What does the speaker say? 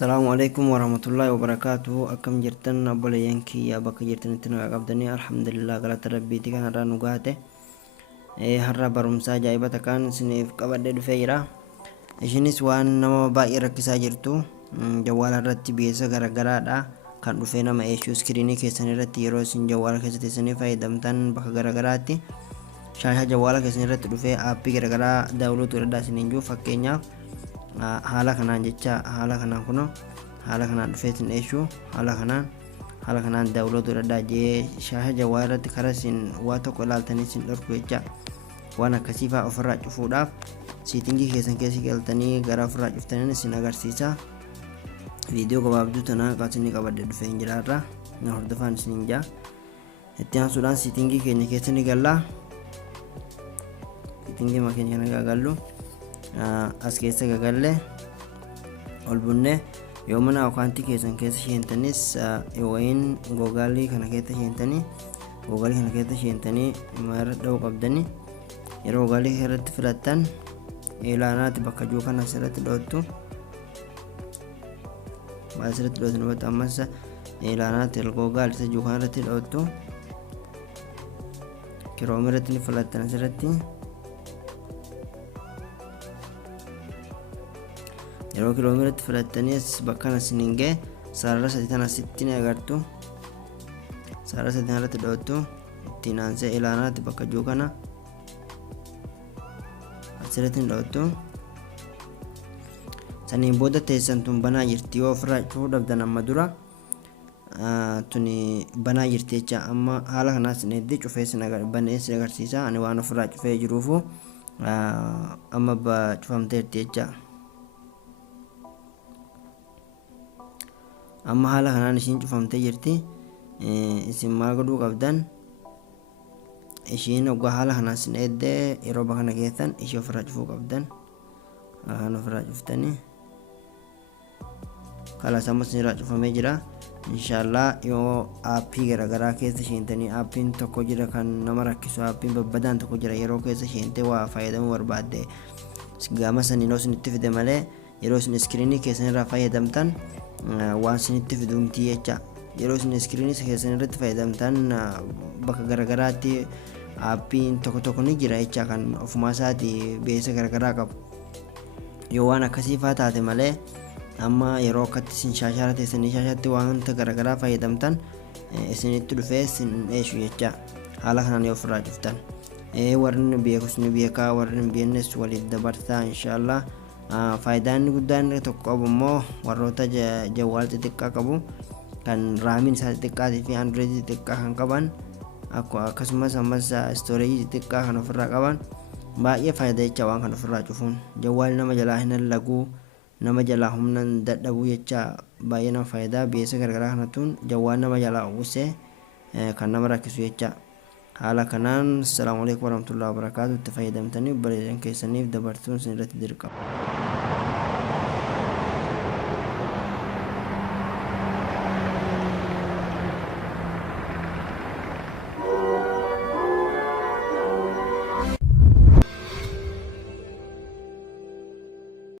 السلام عليكم ورحمة الله وبركاته. أكم جرتن أبو ينكي يا بك جرتن تنو قبضني الحمد لله قالت ربي تكن هرا نقاته هرا برمسا جايبة كان سنيف قبض دفيرة إشنيس وان نما باقي ركسا جرتو جوال الرتي بيسا غرغرا دا kan dhufe nama eeshuu iskiriinii keessan irratti yeroo isin jawwaala keessatti isinii fayyadamtan bakka garagaraatti shaashaa jawwaala keessan irratti dhufee aappii garagaraa daawunlooduu irraa isiniin jiru fakkeenyaaf haala kanaan jecha haala kanaan kuno haala kanaan dhufee isin eeshuu haala kanaan daawunlooduu irraa jee shaashaa jawwaala irratti karaa isin waa tokko ilaaltanii isin dhorku jecha waan akkasii fa'aa ofirraa cufuudhaaf siitingii keessan keessa galtanii gara ofirraa cuftaniin isin agarsiisa. Video gabaabduu tana qaatanii qabadde dhufee jiraarra na hordofaan isin jaa itti aansuudhaan siitingii keenya keessa ni galla. Siitingii makeenya kana gagallu as keessa gagalle ol bunne yoo mana akaantii keessan keessa sheentanis wayin googaalii kana keessa sheentanii mara dha'uu qabdanii yeroo googaalii irratti filattan ilaanaati bakka juu kana asirratti dhoottu asirratti dhootnu bata ammas ilaanaati googaal isa juu kana irratti dhoottu kiloomeetirratti ni filattan asirratti yeroo kiloomeetirratti filattaniis bakka asiniin ga'e sarara sadii tana asitti ni agartu sarara sadii irratti dhoottu ittiin aansee ilaanaati bakka juu kana asirratti dhoottu saniin booda teessan tun banaa jirti yoo ofirraa cufuu dhabdan amma dura tuni banaa jirti jecha amma haala kanaas ni eddi cufee banee sin agarsiisa ani waan ofirraa cufee jiruufu amma cufamteerti jecha amma haala kanaan ishiin cufamtee jirti isin maal godhuu qabdan ishiin oggaa haala kanaas ni eddee yeroo bakana keessan ishii ofirraa cufuu qabdan kan ofirraa cuftanii kala sama sinirraa cufamee jira inshallah yoo aappii garagaraa keessa sheentanii aappiin tokko jira kan nama rakkisu aappiin babbadaan tokko jira yeroo keessa sheentee waa fayyadamuu barbaadde gama saniin isinitti fide malee yeroo isin iskiriinii keessan irraa fayyadamtan waan isinitti fidumti jecha yeroo isin iskiriinii keessan irratti fayyadamtan bakka garagaraatti aappiin tokko ni jira jecha kan ofumaa isaati beesa garagaraa qabu yoo waan akkasii faa taate malee amma yeroo akkatti isin shaashaara teessanii shaashaatti wanta garagaraa fayyadamtan isinitti dhufee isin eeshu jecha haala kanaan yoo ofirraa cuftan warri beekus ni beekaa warri hin beeknes waliif dabarsaa inshallah. Faayidaan guddaan tokko qabu immoo warroota jawwaal xixiqqaa qabu kan raamiin isaa xixiqqaatii fi android xixiqqaa kan qaban akkasumas ammas storage xixiqqaa kan ofirraa qaban baay'ee faayidaa jecha waan kan ofirraa cufuun jawwaal nama jalaa hin laguu nama jalaa humna dadhabuu jecha baay'ee nama faayidaa beesa garagaraa kanatuun jawwaal nama jalaa uwwisee kan nama rakkisu jecha haala kanaan. Assalaamu alaykum warahmatullahi wabarakaatuh. Itti fayyadamtanii bareedan keessaniif dabarsuun isin irratti dirqama.